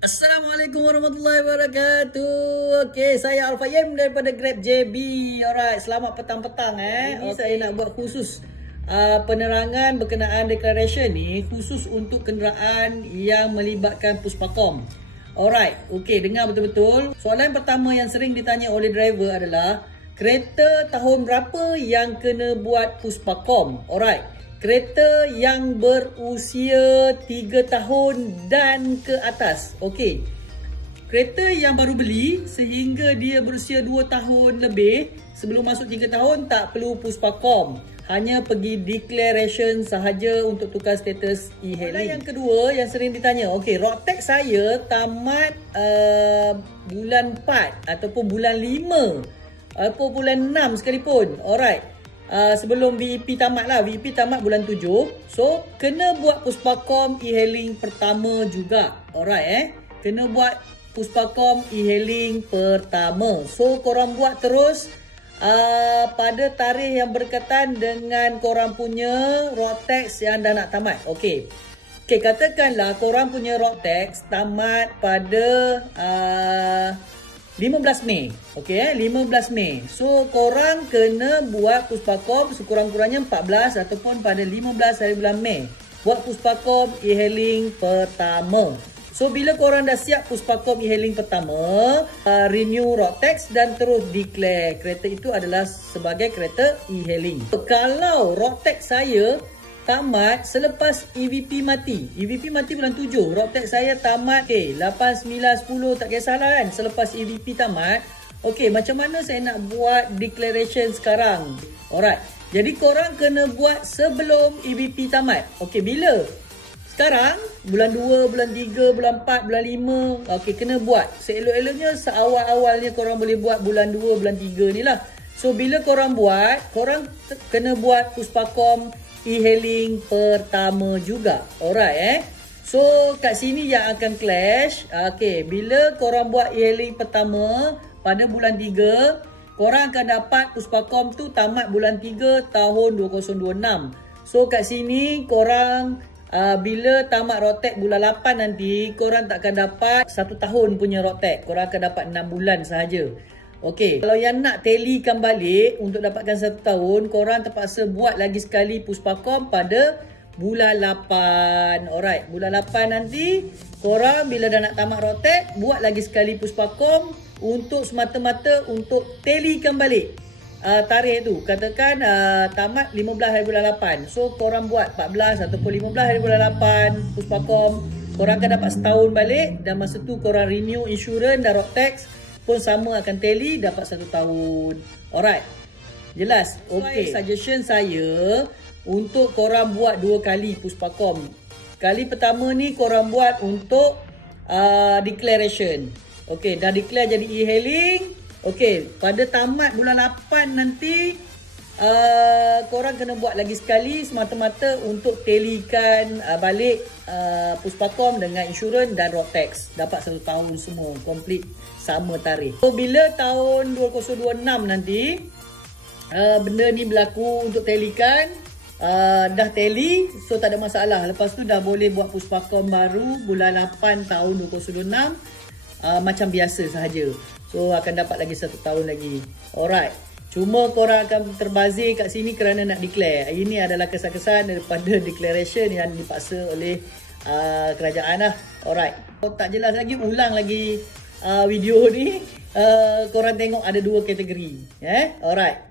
Assalamualaikum warahmatullahi wabarakatuh. Okey, saya Al-Fayim daripada Grab JB. Alright, selamat petang-petang Ini saya nak buat khusus penerangan berkenaan declaration ni khusus untuk kenderaan yang melibatkan Puspakom. Alright, okey, dengar betul-betul. Soalan pertama yang sering ditanya oleh driver adalah kereta tahun berapa yang kena buat Puspakom? Alright. Kereta yang berusia 3 tahun dan ke atas. Okey. Kereta yang baru beli sehingga dia berusia 2 tahun lebih, sebelum masuk 3 tahun tak perlu Puspakom. Hanya pergi declaration sahaja untuk tukar status e-hailing. Yang kedua yang sering ditanya, okey, road tax saya tamat bulan 4 ataupun bulan 5 ataupun bulan 6 sekalipun. Alright. Sebelum VEP tamat lah. VEP tamat bulan 7. So, kena buat Puspakom e-hailing pertama juga. Alright Kena buat Puspakom e-hailing pertama. So, korang buat terus pada tarikh yang berkaitan dengan korang punya road tax yang dah nak tamat. Okay, katakanlah korang punya road tax tamat pada 15 Mei. Okey, 15 Mei. So, korang kena buat Puspakom sekurang-kurangnya 14 ataupun pada 15 hari bulan Mei. Buat Puspakom e-hailing pertama. So, bila korang dah siap Puspakom e-hailing pertama, renew road tax dan terus declare kereta itu adalah sebagai kereta e-hailing. Kalau road tax saya tamat selepas EVP mati. EVP mati bulan 7. Road tax saya tamat 8, 9, 10 tak kisahlah kan. Selepas EVP tamat. Okey, macam mana saya nak buat declaration sekarang? Alright. Jadi korang kena buat sebelum EVP tamat. Okey, bila? Sekarang bulan 2, bulan 3, bulan 4, bulan 5. Okey, kena buat. Seelok-eloknya seawal-awalnya korang boleh buat bulan 2, bulan 3 ni lah. So bila korang buat, korang kena buat Puspakom e-hailing pertama juga. Alright So kat sini yang akan clash. Okay, bila korang buat e-hailing pertama pada bulan 3, korang akan dapat Puspakom tu tamat bulan 3 tahun 2026. So kat sini korang bila tamat road tax bulan 8 nanti, korang tak akan dapat 1 tahun punya road tax. Korang akan dapat 6 bulan sahaja. Okey, kalau yang nak tallykan balik untuk dapatkan 1 tahun, korang terpaksa buat lagi sekali Puspakom pada bulan 8. Alright, bulan 8 nanti korang bila dah nak tamat road tax, buat lagi sekali Puspakom untuk semata-mata untuk tallykan balik tarikh tu. Katakan tamat 15 hari bulan 8. So korang buat 14 ataupun 15 hari bulan 8 Puspakom, korang akan dapat setahun balik dan masa tu korang renew insurans dan road tax pun sama akan tally dapat 1 tahun. Alright. Jelas? Okay. Suggestion saya untuk korang buat 2 kali Puspakom. Kali pertama ni korang buat untuk declaration. Okay, dah declare jadi e-hailing. Okay, pada tamat bulan 8 nanti korang kena buat lagi sekali semata-mata untuk tallykan balik Puspakom dengan insurans dan road tax. Dapat 1 tahun semua complete sama tarikh. So bila tahun 2026 nanti benda ni berlaku untuk tallykan, dah tally, so tak ada masalah. Lepas tu dah boleh buat Puspakom baru bulan 8 tahun 2026 macam biasa sahaja. So akan dapat lagi 1 tahun lagi. Alright. Cuma korang akan terbazir kat sini kerana nak declare. Ini adalah kesan-kesan daripada declaration yang dipaksa oleh kerajaan lah. Alright. Kalau tak jelas lagi, ulang lagi video ni. Korang tengok ada 2 kategori. Alright.